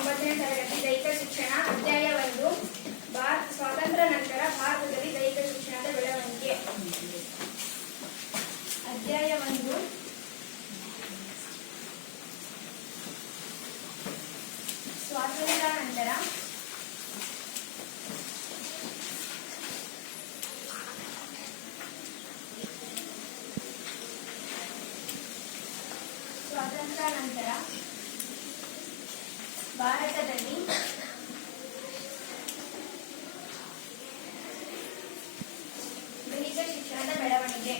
9ನೇ ತರಗತಿ ದೈಹಿಕ ಶಿಕ್ಷಣ ಅಧ್ಯಾಯ 1 ಸ್ವಾತಂತ್ರ್ಯ ನಂತರ ಭಾರತದಲ್ಲಿ ದೈಹಿಕ ಶಿಕ್ಷಣದ ಬೆಳವಣಿಗೆ. ಅಧ್ಯಾಯ 1 ಸ್ವಾತಂತ್ರ್ಯ ನಂತರ ಭಾರತದಲ್ಲಿ ದೈಹಿಕ ಶಿಕ್ಷಣದ ಬೆಳವಣಿಗೆ.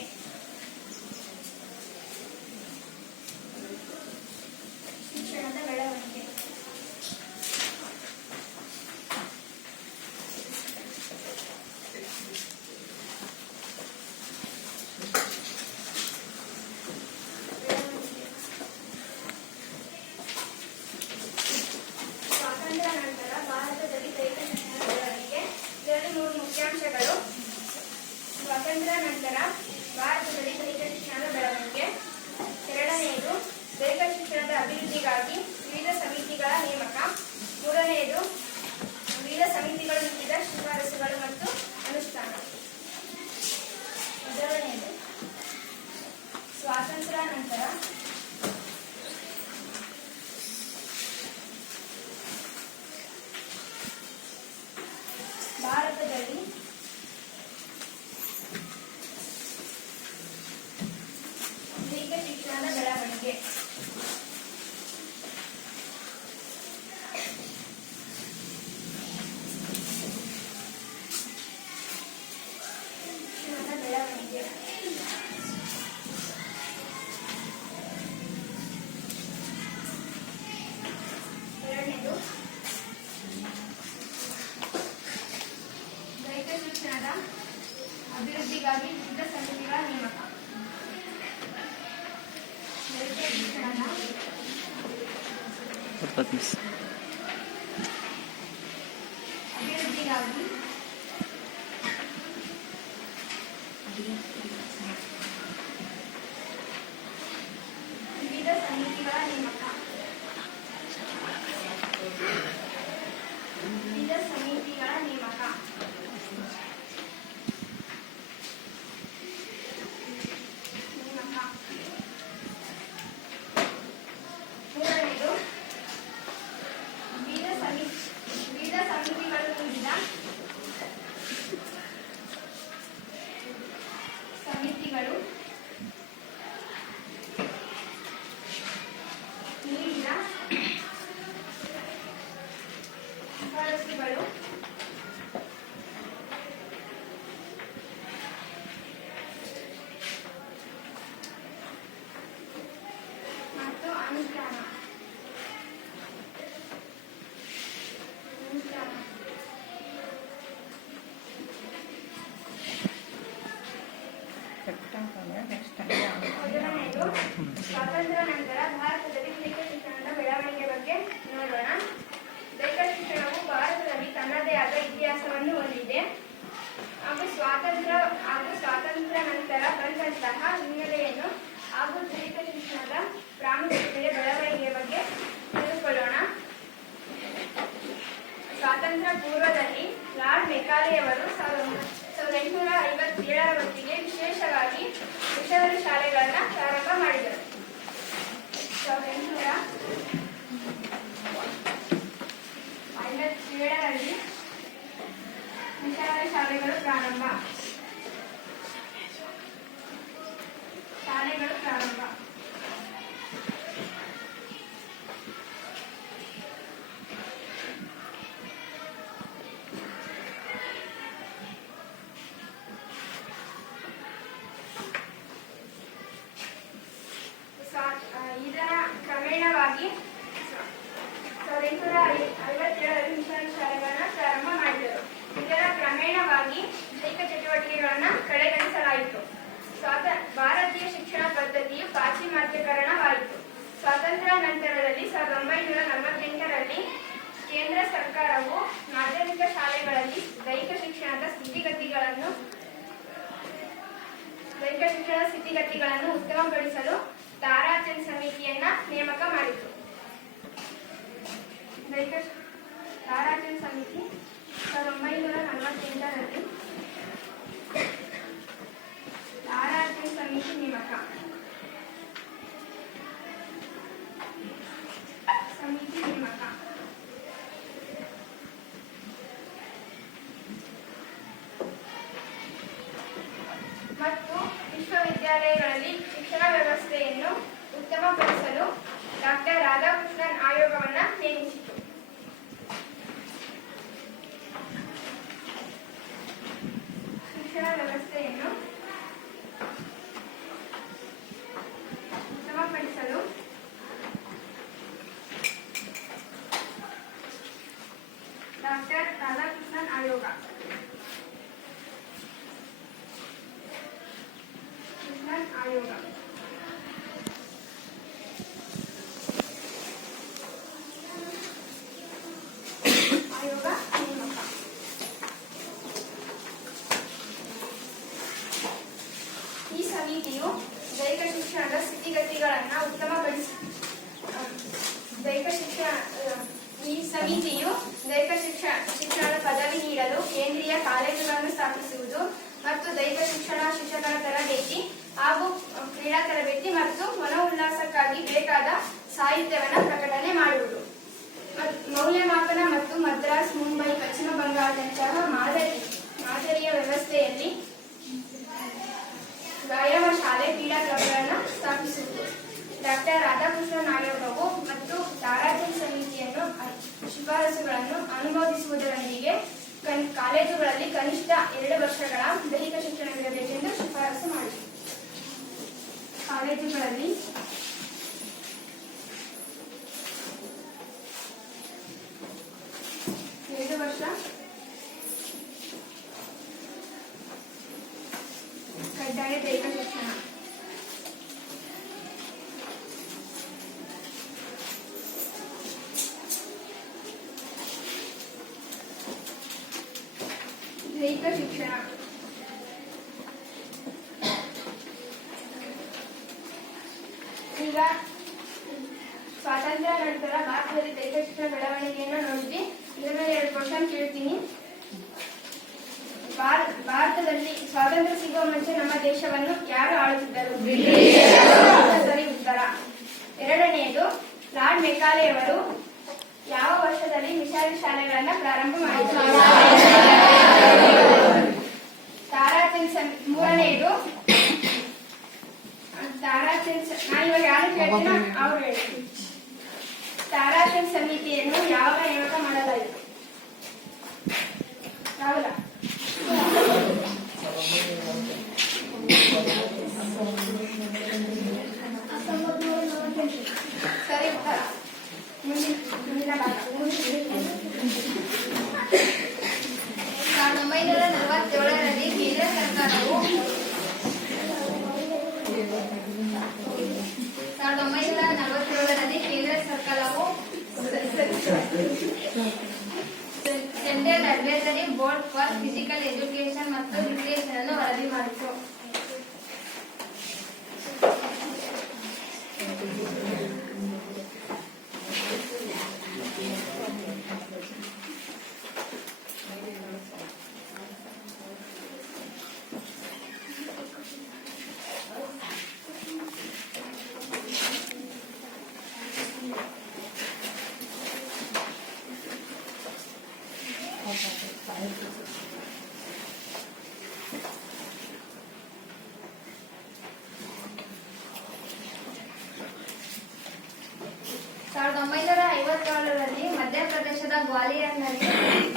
ಸ್ವಾತಂತ್ರ್ಯ ನಂತರ ಭಾರತದಲ್ಲಿ ದೈಹಿಕ ಶಿಕ್ಷಣದ ಬೆಳವಣಿಗೆ. ಎರಡನೆಯದು ದೈಹಿಕ ಶಿಕ್ಷಣದ ಅಭಿವೃದ್ಧಿಗಾಗಿ ವಿವಿಧ ಸಮಿತಿಗಳ ನೇಮಕ. ಮೂರನೆಯದು ವಿವಿಧ ಸಮಿತಿಗಳು ನೀಡಿದ ಶಿಫಾರಸುಗಳು ಮತ್ತು ಅನುಷ್ಠಾನ. ಮೊದಲನೆಯದು ಸ್ವಾತಂತ್ರ್ಯ ನಂತರ ಭಾರತದಲ್ಲಿ ದೈಹಿಕ ಶಿಕ್ಷಣದ ಬೆಳವಣಿಗೆ. ಎರಡನೇದು ದೈಹಿಕ ಶಿಕ್ಷಣದ ಅಭಿವೃದ್ಧಿಗಾಗಿ ವಿವಿಧ ಸಮಿತಿಗಳ ನೇಮಕ. ದೈಹಿಕ ಶಿಕ್ಷಣದ ಅಭಿವೃದ್ಧಿಗಾಗಿ ವಿವಿಧ ಸಮಿತಿಗಳ ನೇಮಕ. ವಿವಿಧ ಸಮಿತಿಗಳ ನೇಮಕ. ಮೂರನೇದು ವಿವಿಧ ಸಮಿತಿಗಳು ನೀಡಿದ ಶಿಫಾರಸುಗಳು ಮತ್ತು ಅನುಷ್ಠಾನ. ಮೊದಲನೆಯದು ಸ್ವಾತಂತ್ರ್ಯ ನಂತರ ಭಾರತದಲ್ಲಿ ದೈಹಿಕ ಶಿಕ್ಷಣದ ಬೆಳವಣಿಗೆ ಬಗ್ಗೆ ನೋಡೋಣ. ದೈಹಿಕ ಶಿಕ್ಷಣವು ಭಾರತದಲ್ಲಿ ತನ್ನದೇ ಆದ ಇತಿಹಾಸವನ್ನು ಹೊಂದಿದೆ ಹಾಗೂ ಸ್ವಾತಂತ್ರ್ಯ ನಂತರ ಬಂದಂತಹ ಹಿನ್ನೆಲೆಯನ್ನು ಹಾಗೂ ದೈಹಿಕ ಶಿಕ್ಷಣದ ಪ್ರಾಮುಖ್ಯತೆಯ ಬೆಳವಣಿಗೆಯ ಬಗ್ಗೆ ತಿಳಿದುಕೊಳ್ಳೋಣ. ಸ್ವಾತಂತ್ರ್ಯ ಪೂರ್ವದಲ್ಲಿ ಲಾರ್ಡ್ ಮೆಕಾಲೆಯವರು 1857ರ ಹೊತ್ತಿಗೆ ವಿಶೇಷವಾಗಿ ಮಿಷನರಿ ಶಾಲೆಗಳನ್ನು ಪ್ರಾರಂಭ ಮಾಡಿದರು. 1857ರಲ್ಲಿ ಮಿಷನರಿ ಶಾಲೆಗಳು ಪ್ರಾರಂಭ. ಇದರ ಕ್ರಮೇಣವಾಗಿ 1857ರಲ್ಲಿ ಮಿಷನರಿ ಶಾಲೆಗಳನ್ನು ಪ್ರಾರಂಭ ಮಾಡಿದರು. ಇದರ ಕ್ರಮೇಣವಾಗಿ ದೈಹಿಕ ಚಟುವಟಿಕೆಗಳನ್ನು ಕಡೆಗಣಿಸಲಾಯಿತು. ಭಾರತೀಯ ಶಿಕ್ಷಣ ಪದ್ಧತಿಯು ಪಾಶ್ಚಿಮಾತ್ಯಕರಣವಾಯಿತು. ಸ್ವಾತಂತ್ರ್ಯ ನಂತರದಲ್ಲಿ 1948ರಲ್ಲಿ ಕೇಂದ್ರ ಸರ್ಕಾರವು ಮಾಧ್ಯಮಿಕ ಶಾಲೆಗಳಲ್ಲಿ ದೈಹಿಕ ಶಿಕ್ಷಣದ ಸ್ಥಿತಿಗತಿಗಳನ್ನು ಉತ್ತಮಗೊಳಿಸಲು ತಾರಾಚಂದ್ ಸಮಿತಿಯನ್ನ ನೇಮಕ ಮಾಡಿತು. ದೈಹಿಕ 8ರಲ್ಲಿ ತಾರಾರ್ಜುನ ಸಮಿತಿ ನೇಮಕ. ಮತ್ತು ವಿಶ್ವವಿದ್ಯಾಲಯಗಳಲ್ಲಿ ಶಿಕ್ಷಣ ವ್ಯವಸ್ಥೆಯನ್ನು ಉತ್ತಮಪಡಿಸಲು ಡಾಕ್ಟರ್ ರಾಧಾಕೃಷ್ಣನ್ ಆಯೋಗವನ್ನು ನೇಮಿಸಿತು. ಶಿಕ್ಷಣ ವ್ಯವಸ್ಥೆಯನ್ನು ಉತ್ತಮಪಡಿಸಲು ಡಾಕ್ಟರ್ ರಾಧಾಕೃಷ್ಣನ್ ಆಯೋಗ. ಆಯೋಗ ನೇಮಕ. ಈ ಸಮಿತಿಯು ದೈಹಿಕ ಶಿಕ್ಷಣದ ಸ್ಥಿತಿಗತಿಗಳನ್ನು ಶಿಕ್ಷಣದ ಪದವಿ ನೀಡಲು ಕೇಂದ್ರೀಯ ಕಾಲೇಜುಗಳನ್ನು ಸ್ಥಾಪಿಸುವುದು ಮತ್ತು ದೈಹಿಕ ಶಿಕ್ಷಣ ಶಿಕ್ಷಕರ ತರಬೇತಿ ಹಾಗೂ ಕ್ರೀಡಾ ತರಬೇತಿ ಮತ್ತು ಮನೋಲ್ಲಾಸಕ್ಕಾಗಿ ಬೇಕಾದ ಸಾಹಿತ್ಯವನ್ನು ಪ್ರಕಟಣೆ ಮಾಡುವುದು. ಮೌಲ್ಯಮಾಪನ ಮತ್ತು ಮದ್ರಾಸ್, ಮುಂಬೈ, ಪಶ್ಚಿಮ ಬಂಗಾಳದಂತಹ ಮಾದರಿಯ ವ್ಯವಸ್ಥೆಯಲ್ಲಿ ವ್ಯಾಯಾಮ ಶಾಲೆ, ಕ್ರೀಡಾ ಕ್ಲಬ್ಗಳನ್ನು ಸ್ಥಾಪಿಸುವುದು. ಡಾಕ್ಟರ್ ರಾಧಾಕೃಷ್ಣನ್ ಆಯೋಗವು ಮತ್ತು ತಾರಾರ್ಜುನ ಸಮಿತಿಯನ್ನು ಶಿಫಾರಸುಗಳನ್ನು ಅನುಮೋದಿಸುವುದರೊಂದಿಗೆ ಕಾಲೇಜುಗಳಲ್ಲಿ ಕನಿಷ್ಠ 2 ವರ್ಷಗಳ ದೈಹಿಕ ಶಿಕ್ಷಣವಿರಬೇಕೆಂದು ಶಿಫಾರಸು ಮಾಡಿದೆ. ಕಾಲೇಜುಗಳಲ್ಲಿ ವರ್ಷ ಕಡ್ಡಾಯ ದೈಹಿಕ ಶಿಕ್ಷಣ. ದೈಹಿಕ ಶಿಕ್ಷಣ ಈಗ ಸ್ವಾತಂತ್ರ್ಯ ನಂತರ ಭಾರತದಲ್ಲಿ ದೈಹಿಕ ಶಿಕ್ಷಣ ಬೆಳವಣಿಗೆಯನ್ನು ನೋಡಿದ್ವಿ. ಇದರ ಮೇಲೆ 2 ಕ್ವಶನ್ ಕೇಳ್ತೀನಿ. ಭಾರತದಲ್ಲಿ ಸ್ವಾತಂತ್ರ್ಯ ಸಿಗುವ ಮುಂಚೆ ನಮ್ಮ ದೇಶವನ್ನು ಯಾರು ಆಳುತ್ತಿದ್ದರು? ಸರಿ ಉತ್ತರ. 2ನೇದು, ಲಾರ್ಡ್ ಮೆಕಾಲೆಯವರು ಯಾವ ವರ್ಷದಲ್ಲಿ ಮಿಷನರಿ ಶಾಲೆಗಳನ್ನು ಪ್ರಾರಂಭ ಮಾಡಿದರು? ತಾರಾರ್ಜುನ. 3ನೇದು, ನಾನು ಇವಾಗ ಯಾರು ಕೇಳ್ತೀನೋ ಅವ್ರು ಹೇಳ್ತೀನಿ. ತಾರಾರ್ಜುನ ಸಮಿತಿಯನ್ನು ಯಾವಾಗ ನೇಮಕ ಮಾಡಲಾಯಿತು? ರಾಹುಲ. ಸರಿ ಉತ್ತರ. ಮುಂದಿನ ಭಾಗ. 1947ರಲ್ಲಿ ಕೇಂದ್ರ ಸರ್ಕಾರವು 1947ರಲ್ಲಿ ಕೇಂದ್ರ ಸರ್ಕಾರವು central advisory board for physical education ಮತ್ತು ರಿಕ್ರಿಯೇಷನ್ ಅನ್ನು ವರದಿ ಮಾಡಿತು. ಮಧ್ಯಪ್ರದೇಶದ ಗ್ವಾಲಿಯರ್ನಲ್ಲಿ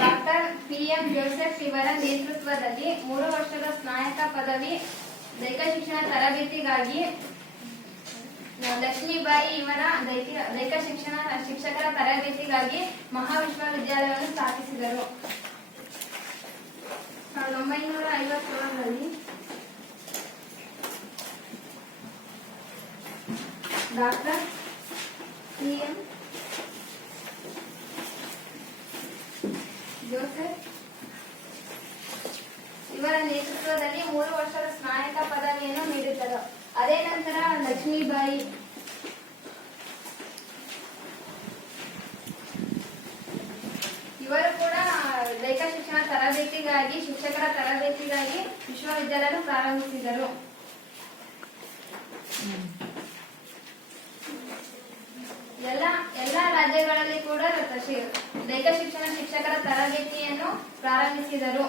ಡಾಕ್ಟರ್ PM ಜೋಸೆಫ್ ಇವರ ನೇತೃತ್ವದಲ್ಲಿ 3 ವರ್ಷದ ಸ್ನಾತಕ ಪದವಿ ದೈಹಿಕ ಶಿಕ್ಷಣ ತರಬೇತಿಗಾಗಿ ಲಕ್ಷ್ಮೀಬಾಯಿ ಇವರ ದೈಹಿಕ ಶಿಕ್ಷಣ ಶಿಕ್ಷಕರ ತರಬೇತಿಗಾಗಿ ಮಹಾವಿಶ್ವವಿದ್ಯಾಲಯವನ್ನು ಸ್ಥಾಪಿಸಿದರು. 1957ರಲ್ಲಿ ಡಾಕ್ಟರ್ PM ಜೋಸೆಫ್ ಇವರ ನೇತೃತ್ವದಲ್ಲಿ 3 ವರ್ಷದ ಸ್ನಾತಕ ಪದವಿಯನ್ನು ನೀಡಿದ್ದರು. ಅದೇ ನಂತರ ಲಕ್ಷ್ಮೀಬಾಯಿ ಇವರು ಕೂಡ ದೈಹಿಕ ಶಿಕ್ಷಣ ತರಬೇತಿಗಾಗಿ ಶಿಕ್ಷಕರ ತರಬೇತಿಗಾಗಿ ವಿಶ್ವವಿದ್ಯಾಲಯ ಪ್ರಾರಂಭಿಸಿದರು. ಎಲ್ಲ ರಾಜ್ಯಗಳಲ್ಲಿ ಕೂಡ ದೈಹಿಕ ಶಿಕ್ಷಣ ಶಿಕ್ಷಕರ ತರಬೇತಿಯನ್ನು ಪ್ರಾರಂಭಿಸಿದರು.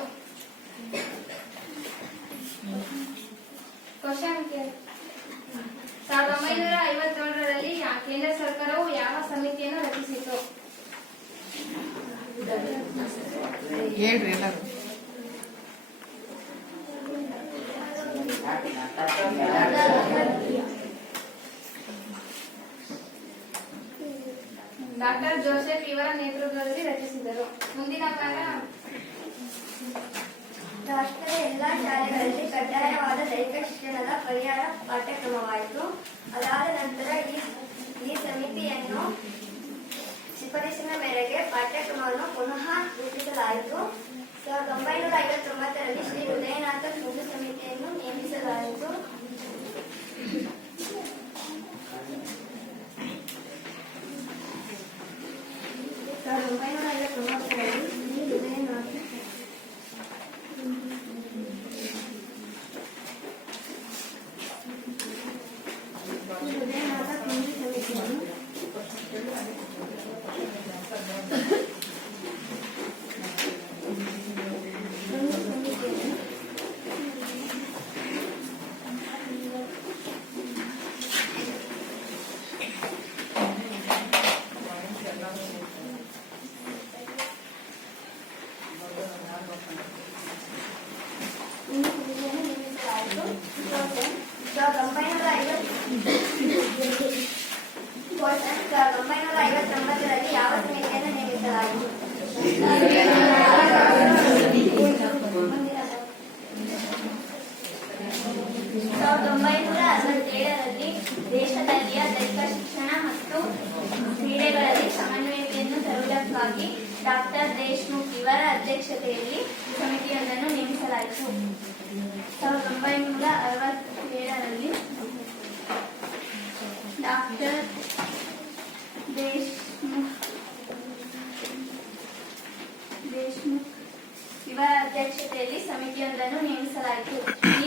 ಕ್ವಶನ್ 1957ರಲ್ಲಿ ಕೇಂದ್ರ ಸರ್ಕಾರವು ಯಾವ ಸಮಿತಿಯನ್ನು ರಚಿಸಿತು? ಡಾಕ್ಟರ್ ಜೋಸೆಫ್ ಇವರ ನೇತೃತ್ವದಲ್ಲಿ ರಚಿಸಿದರು. ಮುಂದಿನ ಭಾಗ ರಾಷ್ಟ್ರದ ಎಲ್ಲಾ ಶಾಲೆಗಳಲ್ಲಿ ಕಡ್ಡಾಯವಾದ ದೈಹಿಕ ಶಿಕ್ಷಣದ ಪರಿಹಾರ ಪಾಠ್ಯಕ್ರಮವಾಯಿತು. ಅದಾದ ನಂತರ ಈ ಸಮಿತಿಯನ್ನು ಶಿಫಾರಸಿನ ಮೇರೆಗೆ ಪಾಠ್ಯಕ್ರಮವನ್ನು ಪುನಃ ರೂಪಿಸಲಾಯಿತು. 1959ರಲ್ಲಿ ಶ್ರೀ ಉದಯನಾಥ ಕುಂದು ಸಮಿತಿಯನ್ನು ನೇಮಿಸಲಾಯಿತು. 1959ರಲ್ಲಿ ಶ್ರೀ ಉದಯನಾಥ ಕುಂದು ಸಮಿತಿಯನ್ನು ರಲ್ಲಿ ಯಾವ ಸಮಿತಿಯನ್ನು ನೇಮಿಸಲಾಯಿತು? 1967ರಲ್ಲಿ ದೇಶದಲ್ಲಿಯ ದೈಹಿಕ ಶಿಕ್ಷಣ ಮತ್ತು ಕ್ರೀಡೆಗಳಲ್ಲಿ ಸಮನ್ವಯತೆಯನ್ನು ತರುವುದಕ್ಕಾಗಿ ಡಾಕ್ಟರ್ ದೇಶ್ಮುಖ್ ಇವರ ಅಧ್ಯಕ್ಷತೆಯಲ್ಲಿ ಸಮಿತಿಯೊಂದನ್ನು ನೇಮಿಸಲಾಯಿತು. 1967ರಲ್ಲಿ ಡಾಕ್ಟರ್ ದೇಶ್ಮುಖ್ ಇವರ ಅಧ್ಯಕ್ಷತೆಯಲ್ಲಿ ಸಮಿತಿಯೊಂದನ್ನು ನೇಮಿಸಲಾಯಿತು.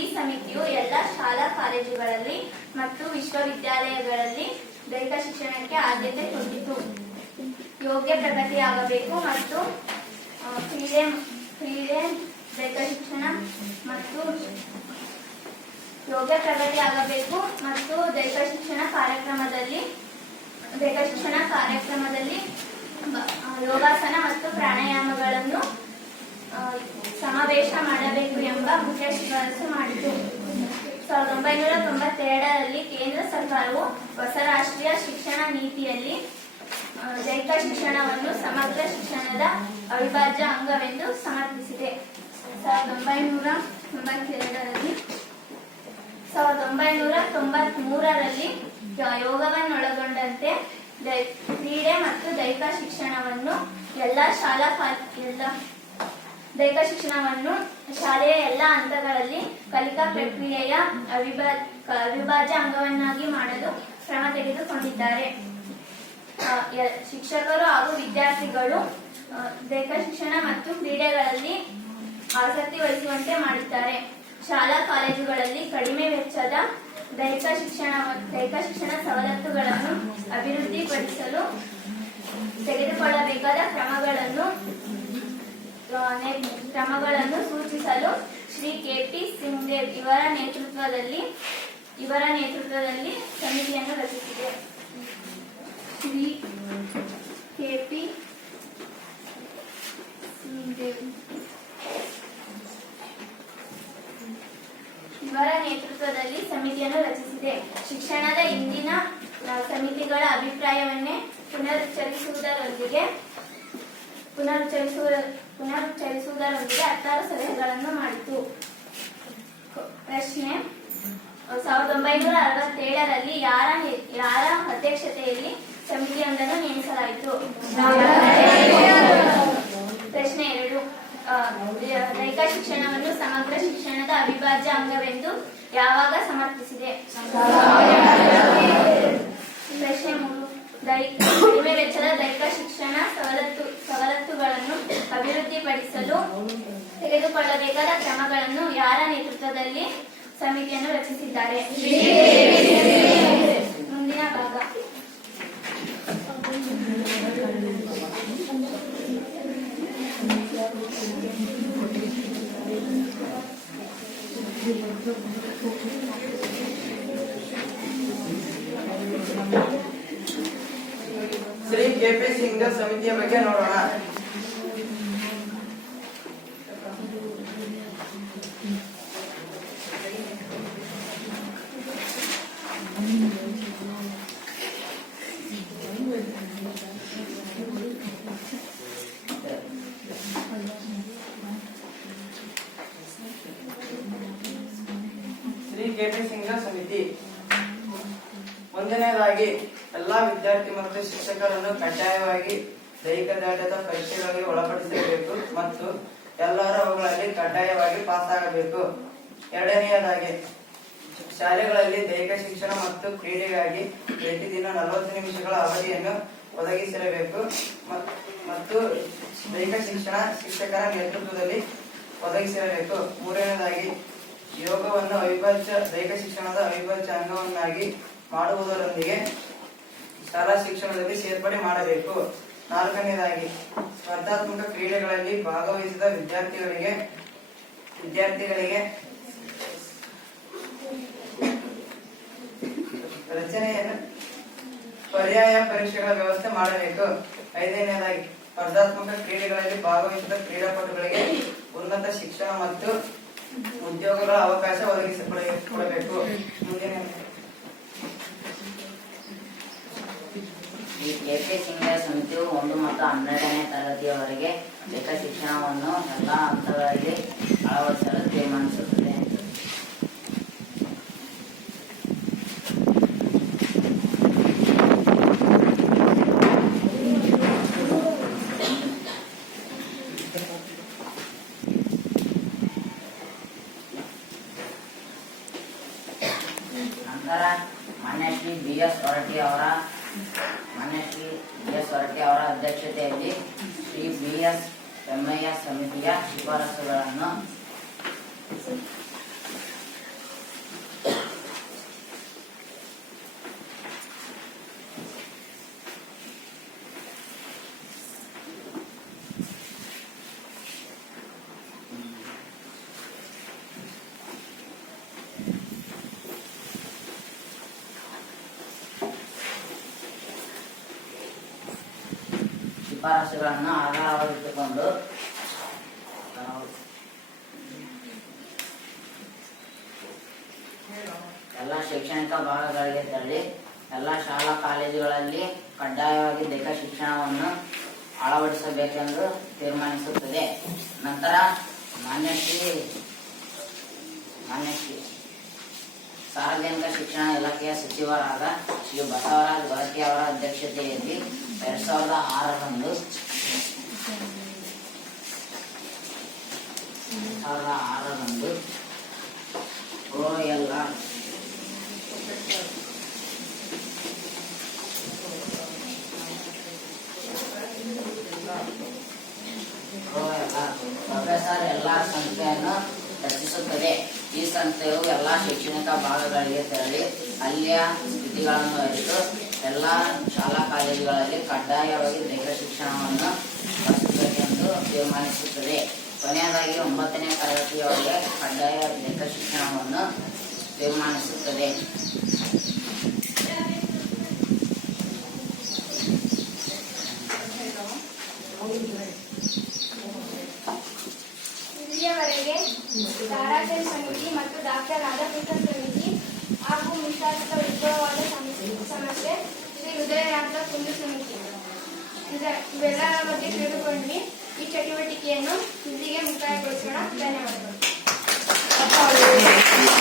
ಈ ಸಮಿತಿಯು ಎಲ್ಲ ಶಾಲಾ ಕಾಲೇಜುಗಳಲ್ಲಿ ಮತ್ತು ವಿಶ್ವವಿದ್ಯಾಲಯಗಳಲ್ಲಿ ದೈಹಿಕ ಶಿಕ್ಷಣಕ್ಕೆ ಆದ್ಯತೆ ಕೊಟ್ಟಿತು. ಯೋಗ್ಯ ಪ್ರಗತಿಯಾಗಬೇಕು ಮತ್ತು ಕ್ರೀಡೆ ದೈಹಿಕ ಶಿಕ್ಷಣ ಮತ್ತು ಯೋಗ್ಯ ಪ್ರಗತಿಯಾಗಬೇಕು ಮತ್ತು ದೈಹಿಕ ಶಿಕ್ಷಣ ಕಾರ್ಯಕ್ರಮದಲ್ಲಿ ಯೋಗಾಸನ ಮತ್ತು ಪ್ರಾಣಾಯಾಮಗಳನ್ನು ಸಮಾವೇಶ ಮಾಡಬೇಕು ಎಂಬ ಮುಖ್ಯ ಶಿಫಾರಸು ಮಾಡಿತು. 1992ರಲ್ಲಿ ಕೇಂದ್ರ ಸರ್ಕಾರವು ಹೊಸ ರಾಷ್ಟ್ರೀಯ ಶಿಕ್ಷಣ ನೀತಿಯಲ್ಲಿ ದೈಹಿಕ ಶಿಕ್ಷಣವನ್ನು ಸಮಗ್ರ ಶಿಕ್ಷಣದ ಅವಿಭಾಜ್ಯ ಅಂಗವೆಂದು ಸಮರ್ಥಿಸಿದೆ. 1993ರಲ್ಲಿ ಯೋಗವನ್ನೊಳಗೊಂಡಂತೆ ಕ್ರೀಡೆ ಮತ್ತು ದೈಹಿಕ ಶಿಕ್ಷಣವನ್ನು ಶಾಲೆಯ ಎಲ್ಲ ಹಂತಗಳಲ್ಲಿ ಕಲಿಕಾ ಪ್ರಕ್ರಿಯೆಯ ಅವಿಭಾಜ್ಯ ಅಂಗವನ್ನಾಗಿ ಮಾಡಲು ಕ್ರಮ ತೆಗೆದುಕೊಂಡಿದ್ದಾರೆ. ಶಿಕ್ಷಕರು ಹಾಗೂ ವಿದ್ಯಾರ್ಥಿಗಳು ದೈಹಿಕ ಶಿಕ್ಷಣ ಮತ್ತು ಕ್ರೀಡೆಗಳಲ್ಲಿ ಆಸಕ್ತಿ ವಹಿಸುವಂತೆ ಮಾಡಿದ್ದಾರೆ. ಶಾಲಾ ಕಾಲೇಜುಗಳಲ್ಲಿ ಕಡಿಮೆ ವೆಚ್ಚದ ದೈಹಿಕ ಶಿಕ್ಷಣ ಸವಲತ್ತುಗಳನ್ನು ಅಭಿವೃದ್ಧಿಪಡಿಸಲು ತೆಗೆದುಕೊಳ್ಳಬೇಕಾದ ಕ್ರಮಗಳನ್ನು ಸೂಚಿಸಲು ಶ್ರೀ ಕೆ.ಪಿ. ಸಿಂಗ್ದೇವ್ ಇವರ ನೇತೃತ್ವದಲ್ಲಿ ಸಮಿತಿಯನ್ನು ರಚಿಸಿದೆ. ಶ್ರೀ ಕೆ.ಪಿ. ಸಿಂಗ್ದೇವ್ ಇವರ ನೇತೃತ್ವದಲ್ಲಿ ಸಮಿತಿಯನ್ನು ರಚಿಸಿದೆ. ಶಿಕ್ಷಣದ ಇಂದಿನ ಸಮಿತಿಗಳ ಅಭಿಪ್ರಾಯವನ್ನೇ ಪುನರುಚ್ಚರಿಸುವುದರೊಂದಿಗೆ 16 ಸಲಹೆಗಳನ್ನು ಮಾಡಿತು. ಪ್ರಶ್ನೆ: 1967ರಲ್ಲಿ ಯಾರ ಅಧ್ಯಕ್ಷತೆಯಲ್ಲಿ ಸಮಿತಿಯೊಂದನ್ನು ನೇಮಿಸಲಾಯಿತು? ಪ್ರಶ್ನೆ 2: ದೈಹಿಕ ಶಿಕ್ಷಣವನ್ನು ಸಮಗ್ರ ಶಿಕ್ಷಣದ ಅವಿಭಾಜ್ಯ ಅಂಗವೆಂದು ಯಾವಾಗ ಸಮರ್ಥಿಸಿದೆ? ಪ್ರಶ್ನೆ 3: ಕಡಿಮೆ ವೆಚ್ಚದ ದೈಹಿಕ ಶಿಕ್ಷಣ ಸವಲತ್ತುಗಳನ್ನು ಅಭಿವೃದ್ಧಿಪಡಿಸಲು ತೆಗೆದುಕೊಳ್ಳಬೇಕಾದ ಕ್ರಮಗಳನ್ನು ಯಾರ ನೇತೃತ್ವದಲ್ಲಿ ಸಮಿತಿಯನ್ನು ರಚಿಸಿದ್ದಾರೆ? ಮುಂದಿನ ಭಾಗ. ಶ್ರೀ ಕೆಪಿ ಸಿಂಗ್ ಸಮಿತಿಯ ಬಗ್ಗೆ ನೋಡೋಣ. ಶ್ರೀ ಕೆಪಿ ಸಿಂಗ್ ಸಮಿತಿ ಒಂದನೇದಾಗಿ ಎಲ್ಲಾ ವಿದ್ಯಾರ್ಥಿ ಮತ್ತು ಶಿಕ್ಷಕರನ್ನು ಕಡ್ಡಾಯವಾಗಿ ದೈಹಿಕ ದಾಢ್ಯದ ಪರೀಕ್ಷೆಗಳಿಗೆ ಒಳಪಡಿಸಬೇಕು ಮತ್ತು ಎಲ್ಲರೂ ಅವುಗಳಲ್ಲಿ ಕಡ್ಡಾಯವಾಗಿ ಪಾಸ್ ಆಗಬೇಕು. ಎರಡನೆಯದಾಗಿ ಶಾಲೆಗಳಲ್ಲಿ ದೈಹಿಕ ಶಿಕ್ಷಣ ಮತ್ತು ಕ್ರೀಡೆಗಾಗಿ ಪ್ರತಿದಿನ 40 ನಿಮಿಷಗಳ ಅವಧಿಯನ್ನು ಒದಗಿಸಿರಬೇಕು ಮತ್ತು ದೈಹಿಕ ಶಿಕ್ಷಣ ಶಿಕ್ಷಕರ ನೇತೃತ್ವದಲ್ಲಿ ಒದಗಿಸಿರಬೇಕು. ಮೂರನೇದಾಗಿ ಯೋಗವನ್ನು ದೈಹಿಕ ಶಿಕ್ಷಣದ ಅವಿಭಾಜ್ಯ ಅಂಗವನ್ನಾಗಿ ಮಾಡುವುದರೊಂದಿಗೆ ಶಾಲಾ ಶಿಕ್ಷಣದಲ್ಲಿ ಸೇರ್ಪಡೆ ಮಾಡಬೇಕು. ನಾಲ್ಕನೇದಾಗಿ ಸ್ಪರ್ಧಾತ್ಮಕ ಕ್ರೀಡೆಗಳಲ್ಲಿ ಭಾಗವಹಿಸಿದ ವಿದ್ಯಾರ್ಥಿಗಳಿಗೆ ರಚನೆಯನ್ನು ಪರ್ಯಾಯ ಪರೀಕ್ಷೆಗಳ ವ್ಯವಸ್ಥೆ ಮಾಡಬೇಕು. ಐದನೇದಾಗಿ ಸ್ಪರ್ಧಾತ್ಮಕ ಕ್ರೀಡೆಗಳಲ್ಲಿ ಭಾಗವಹಿಸಿದ ಕ್ರೀಡಾಪಟುಗಳಿಗೆ ಉನ್ನತ ಶಿಕ್ಷಣ ಮತ್ತು ಉದ್ಯೋಗಗಳ ಅವಕಾಶ ಒದಗಿಸಿಕೊಡಬೇಕು. ಮುಂದಿನ ಈ ಕೆಪಿ ಸಿಂಗ್ ಸಮಿತಿಯು 1 ಮತ್ತು 12ನೇ ತರಗತಿಯವರೆಗೆ ದೈಹಿಕ ಶಿಕ್ಷಣವನ್ನು ಎಲ್ಲ ಹಂತಗಳಲ್ಲಿ ಅಳವಡಿಸಲು ತೀರ್ಮಾನಿಸುತ್ತದೆ. ನಂತರ ಮಾನ್ಯ ಶ್ರೀ ಬಿ.ಎಸ್. ಹೊರಟ್ಟಿ ಅವರ ಅಧ್ಯಕ್ಷತೆಯಲ್ಲಿ ಶ್ರೀ ಬಿ.ಎಸ್. ಎಂ.ಐ. ಸಮಿತಿಯ ಶಿಫಾರಸುಗಳನ್ನು ಆಧಾರವಾಗಿಟ್ಟುಕೊಂಡು ಎಲ್ಲ ಶೈಕ್ಷಣಿಕ ಭಾಗಗಳಿಗೆ ತೆರಳಿ ಎಲ್ಲ ಶಾಲಾ ಕಾಲೇಜುಗಳಲ್ಲಿ ಕಡ್ಡಾಯವಾಗಿ ದೈಹಿಕ ಶಿಕ್ಷಣವನ್ನು ಅಳವಡಿಸಬೇಕೆಂದು ತೀರ್ಮಾನಿಸುತ್ತದೆ. ನಂತರ ಮಾನ್ಯ ಶ್ರೀ ಸಾರ್ವಜನಿಕ ಶಿಕ್ಷಣ ಇಲಾಖೆಯ ಸಚಿವರಾದ ಶ್ರೀ ಬಸವರಾಜ ಹೊರಟ್ಟಿ ಅವರ ಅಧ್ಯಕ್ಷತೆಯಲ್ಲಿ 2006ರಂದು ಪ್ರೊಫೆಸರ್ ಎಲ್.ಆರ್. ಸಂಸ್ಥೆಯನ್ನು ರಚಿಸುತ್ತದೆ. ಈ ಸಂಸ್ಥೆಯು ಎಲ್ಲಾ ಶೈಕ್ಷಣಿಕ ಭಾಗಗಳಿಗೆ ತೆರಳಿ ಅಲ್ಲಿಯ ಸ್ಥಿತಿಗಳನ್ನು ಅರಿತು ಎಲ್ಲಾ ಶಾಲಾ ಕಾಲೇಜುಗಳಲ್ಲಿ ಕಡ್ಡಾಯವಾಗಿ ದೈಹಿಕ ಶಿಕ್ಷಣವನ್ನು ಬಳಸಬೇಕೆಂದು ತೀರ್ಮಾನಿಸುತ್ತದೆ. ಕೊನೆಯದಾಗಿ 9ನೇ ತರಗತಿಯವರೆಗೆ ಕಡ್ಡಾಯ ದೈಹಿಕ ಶಿಕ್ಷಣವನ್ನು ತೀರ್ಮಾನಿಸುತ್ತದೆ. ಇಲ್ಲಿಯವರೆಗೆ ತಾರಾಚಂದ್ ಸಮಿತಿ ಮತ್ತು ಡಾಕ್ಟರ್ ರಾಧಾಕೃಷ್ಣನ್ ಸಮಿತಿ ಹಾಗೂ ಮಿಶ್ರಾರ್ಥಕ ಉದ್ಭವವಾದ ಸಮಸ್ಯೆ ಶ್ರೀ ಉದಯನಾಥ ಕುಂದು ಸಮಿತಿ ಇವೆಲ್ಲರ ಬಗ್ಗೆ ತಿಳಿದುಕೊಂಡ್ವಿ. ಈ ಚಟುವಟಿಕೆಯನ್ನು ಇಲ್ಲಿಗೆ ಮುಕ್ತಾಯಗೊಳಿಸೋಣ. ಧನ್ಯವಾದಗಳು.